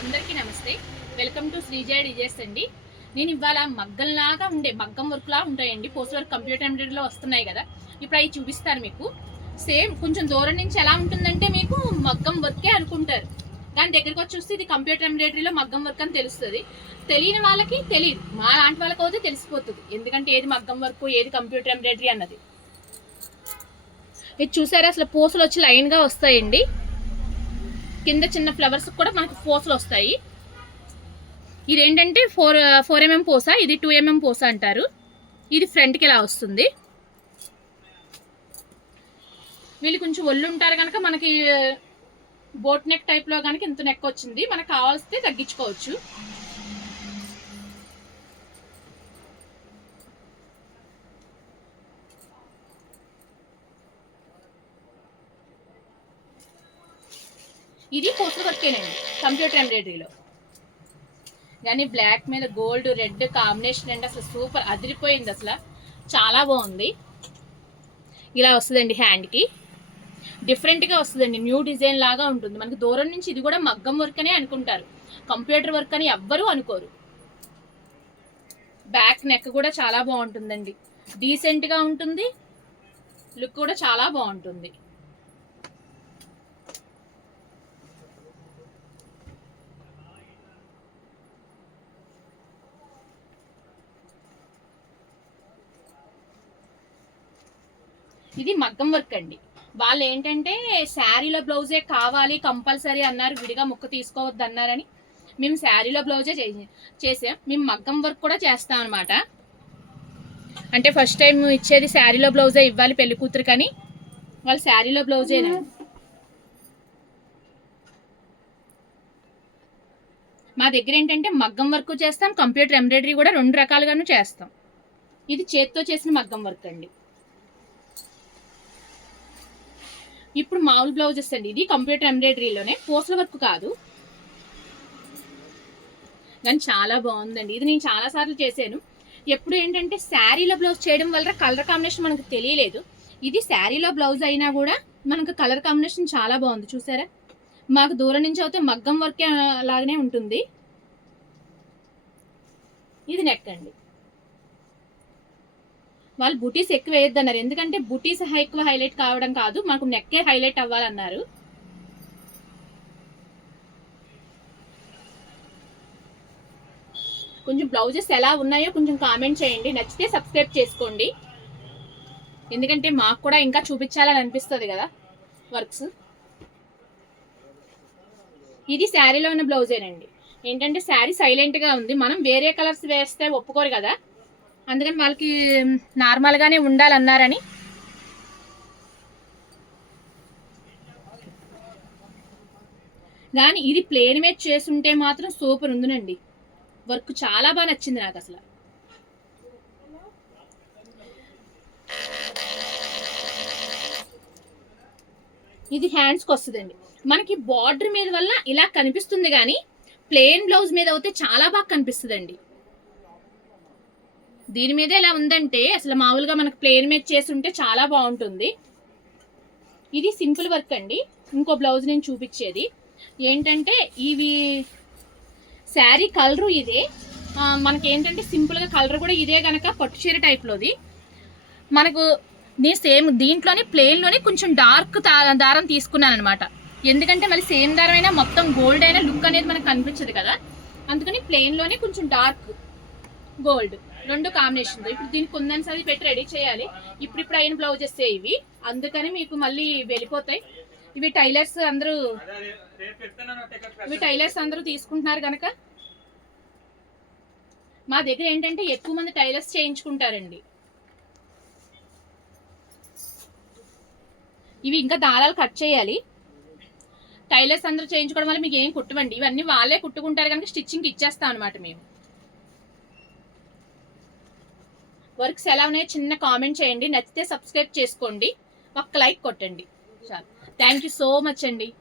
అందరికీ నమస్తే. Welcome to Srijaya designs అండి. నేను ఇవాళ మగ్గంలాగా ఉండే మగ్గం వర్క్ లా ఉంటాయండి. పోస్ట్ వర్క్ కంప్యూటర్ ఎంబ్రాయిడరీలో వస్తున్నాయి కదా. ఇప్పుడు అవి చూపిస్తాను మీకు. సేమ్ కొంచెం దూరం నుంచి ఎలా ఉంటుందంటే మీకు మగ్గం వర్కే అనుకుంటారు. దాని దగ్గరికి వచ్చి చూస్తే ఇది కంప్యూటర్ ఎంబ్రాయిడరీలో మగ్గం వర్క్ అని తెలుస్తుంది. తెలియని వాళ్ళకి తెలియదు. మా లాంటి వాళ్ళకి అయితే తెలిసిపోతుంది. ఎందుకంటే ఏది మగ్గం వర్క్ ఏది కంప్యూటర్ ఎంబ్రాయిడరీ అన్నది. ఇది చూసారా? అసలు పూసలు వచ్చి లైన్గా వస్తాయండి. కింద చిన్న ఫ్లవర్స్ కూడా మనకి పోసలు వస్తాయి. ఇది ఏంటంటే ఫోర్ ఫోర్ ఎంఎం పోస ఇది టూ ఎంఎం పోస అంటారు. ఇది ఫ్రంట్కి ఇలా వస్తుంది? వీళ్ళు కొంచెం ఒళ్ళు ఉంటారు కనుక మనకి బోట్ నెక్ టైప్లో కనుక ఇంత నెక్ వచ్చింది. మనకు కావాల్సితే తగ్గించుకోవచ్చు. ఇది పోస్టర్ వర్కేనండి కంప్యూటర్ ఎంబ్రాయిడరీలో కానీ బ్లాక్ మీద గోల్డ్ రెడ్ కాంబినేషన్ అండి అసలు సూపర్ అదిరిపోయింది అసలు. చాలా బాగుంది. ఇలా వస్తుందండి హ్యాండ్కి డిఫరెంట్గా వస్తుందండి. న్యూ డిజైన్ లాగా ఉంటుంది. మనకి దూరం నుంచి ఇది కూడా మగ్గం వర్క్ అనే అనుకుంటారు. కంప్యూటర్ వర్క్ అని ఎవ్వరూ అనుకోరు. బ్యాక్ నెక్ కూడా చాలా బాగుంటుందండి. డీసెంట్గా ఉంటుంది. లుక్ కూడా చాలా బాగుంటుంది. ఇది మగ్గం వర్క్ అండి. వాళ్ళు ఏంటంటే శారీలో బ్లౌజే కావాలి కంపల్సరీ అన్నారు విడిగా ముక్క తీసుకోవద్దు అన్నారని మేము శారీలో బ్లౌజే చే- చేసాం. మేము మగ్గం వర్క్ కూడా చేస్తాం అనమాట అంటే ఫస్ట్ టైం ఇచ్చేది శారీలో బ్లౌజే ఇవ్వాలి పెళ్ళి కూతురు కానీ. వాళ్ళు శారీలో బ్లౌజేనా? మా దగ్గర ఏంటంటే మగ్గం వర్క్ చేస్తాం కంప్యూటర్ ఎంబ్రాయిడరీ కూడా రెండు రకాలుగాను చేస్తాం. ఇది చేత్తో చేసిన మగ్గం వర్క్ అండి. ఇప్పుడు మామూలు బ్లౌజెస్ అండి. ఇది కంప్యూటర్ ఎంబ్రాయిడరీలోనే పోస్టల్ వర్క్ కాదు. కానీ చాలా బాగుందండి. ఇది నేను చాలా సార్లు చేశాను. ఎప్పుడు ఏంటంటే శారీలో బ్లౌజ్ చేయడం వల్ల కలర్ కాంబినేషన్ మనకు తెలియలేదు. ఇది శారీలో బ్లౌజ్ అయినా కూడా మనకు కలర్ కాంబినేషన్ చాలా బాగుంది. చూసారా? మాకు దూరం నుంచి అయితే మగ్గం వర్క్ లాగానే ఉంటుంది. ఇది నెక్ అండి. వాళ్ళు బుటీస్ ఎక్కువ వేయొద్దన్నారు. ఎందుకంటే బుటీస్ ఎక్కువ హైలైట్ కావడం కాదు మాకు నెక్కే హైలైట్ అవ్వాలన్నారు. కొంచెం బ్లౌజెస్ ఎలా ఉన్నాయో కొంచెం కామెంట్ చేయండి. నచ్చితే సబ్స్క్రైబ్ చేసుకోండి. ఎందుకంటే మాకు కూడా ఇంకా చూపించాలని అనిపిస్తుంది కదా వర్క్స్. ఇది శారీలో ఉన్న బ్లౌజేనండి. ఏంటంటే శారీ సైలెంట్గా ఉంది. మనం వేరే కలర్స్ వేస్తే ఒప్పుకోరు కదా. అందుకని వాళ్ళకి నార్మల్గానే ఉండాలన్నారని. కానీ ఇది ప్లేన్ మీద చేస్తుంటే మాత్రం సూపర్ ఉందినండి. వర్క్ చాలా బాగా నచ్చింది నాకు అసలు. ఇది హ్యాండ్స్కి వస్తుందండి. మనకి బార్డర్ మీద వల్ల ఇలా కనిపిస్తుంది కానీ ప్లెయిన్ బ్లౌజ్ మీద అయితే చాలా బాగా కనిపిస్తుందండి. దీని మీద ఎలా ఉందంటే అసలు మామూలుగా మనకు ప్లేన్ మీద చేసి ఉంటే చాలా బాగుంటుంది. ఇది సింపుల్ వర్క్ అండి. ఇంకో బ్లౌజ్ నేను చూపించేది. ఏంటంటే ఇవి శారీ కలరు ఇదే. మనకేంటంటే మనకి ఏంటంటే సింపుల్గా కలర్ కూడా ఇదే కనుక పట్టు చీర టైప్లోది మనకు నేను సేమ్ దీంట్లోనే ప్లెయిన్లోనే కొంచెం డార్క్ దారం తీసుకున్నాను అనమాట ఎందుకంటే మళ్ళీ సేమ్ దారం అయినా మొత్తం గోల్డ్ అయినా లుక్ అనేది మనకు కనిపించదు కదా. అందుకని ప్లెయిన్లోనే కొంచెం డార్క్ గోల్డ్ రెండు కాంబినేషన్ ఇప్పుడు దీనికి కుందన్స్ అది పెట్టి రెడీ చేయాలి. ఇప్పుడు ఇప్పుడు అయిన బ్లౌజెస్ ఇవి. అందుకని మీకు మళ్ళీ వెళ్ళిపోతాయి. ఇవి టైలర్స్ అందరూ ఇవి టైలర్స్ అందరూ తీసుకుంటున్నారు కనుక మా దగ్గర ఏంటంటే ఎక్కువ మంది టైలర్స్ చేయించుకుంటారండి. ఇవి ఇంకా దారాలు కట్ చేయాలి. టైలర్స్ అందరూ చేయించుకోవడం వల్ల మీకు ఏం కుట్టవండి. ఇవన్నీ వాళ్ళే కుట్టుకుంటారు కనుక స్టిచ్చింగ్ ఇచ్చేస్తాం అనమాట మేము. వర్క్స్ ఎలా ఉన్నాయో చిన్న కామెంట్ చేయండి. నచ్చితే సబ్స్క్రైబ్ చేసుకోండి. ఒక్క లైక్ కొట్టండి. చాలు. థ్యాంక్ యూ సో మచ్ అండి.